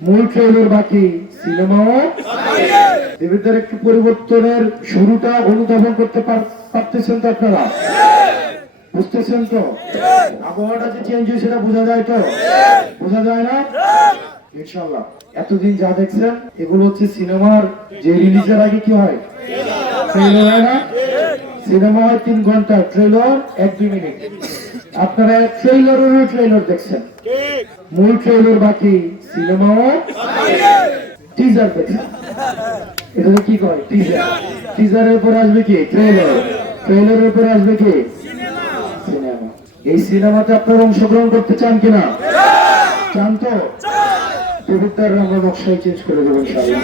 মূল ট্রেলার বাকি, সিনেমাও দেবীদের একটু পরিবর্তনের শুরুটা অনুধাবন করতে পারতেছেন তো আপনারা? বুঝতেছেন তো? আবহাওয়াটা যে চেঞ্জ হয়েছে সেটা বোঝা যায় তো? বোঝা যায় না? ইনশাআল্লাহ। এতদিন যা দেখছেন এগুলো হচ্ছে সিনেমার যে রিলিজের আগে কি হয়, ট্রেলার হয় না? সিনেমা হয় 3 ঘন্টা, ট্রেলার 1-2 মিনিট। আপনারা ট্রেলার দেখছেন, মূল ট্রেলার বাকি, সিনেমাও টিজার দেখছেন। এটা কি কয়? টিজার। টিজারের পর আসবে কি ট্রেলার, ট্রেলারের পর আসবে কি সিনেমা। এই সিনেমাতে আপনারা অংশগ্রহণ করতে চান কিনা? চান তো? দেবতার আমরা নকশায় চেঞ্জ করে দেবো ইনশাআল্লাহ।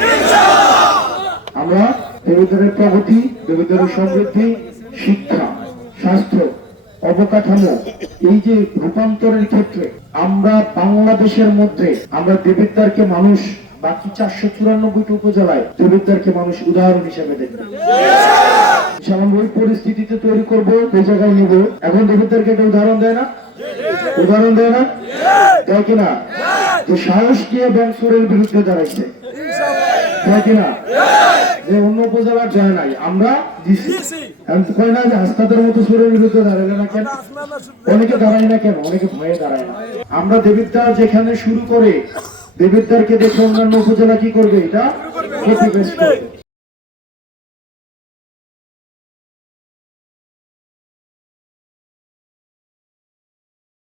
আমরা দেবতারের প্রগতি, দেবতারের সমৃদ্ধি, শিক্ষা, স্বাস্থ্য, অবকাঠামো, এই যে রূপান্তরের ক্ষেত্রে আমরা বাংলাদেশের মধ্যে আমরা দেবিদ্বারকে মানুষ বাকি 494টি উপজেলায় দেবিদ্বারকে মানুষ উদাহরণ হিসেবে দেখবে। আমরা ওই পরিস্থিতিতে তৈরি করব, ওই জায়গায় নিব। এখন দেবিদ্বারকে একটা উদাহরণ দেয় না? উদাহরণ দেয় না? দেয় কিনা? যে সাহস নিয়ে ব্যাংসুরের বিরুদ্ধে দাঁড়াইছে, দেয় কিনা? যে অন্য উপজেলার জয় নাই, আমরা দিছি। কয় না যে হাসপাতালের মতো সুরের বিরুদ্ধে দাঁড়াইলে না কেন? অনেকে দাঁড়ায় না কেন? অনেকে ভয়ে দাঁড়ায় না। আমরা দেবিদ্বার যেখানে শুরু করে দেবিদ্বারকে দেখে অন্যান্য উপজেলা কি করবে? এটা প্রতিবেশ করবে।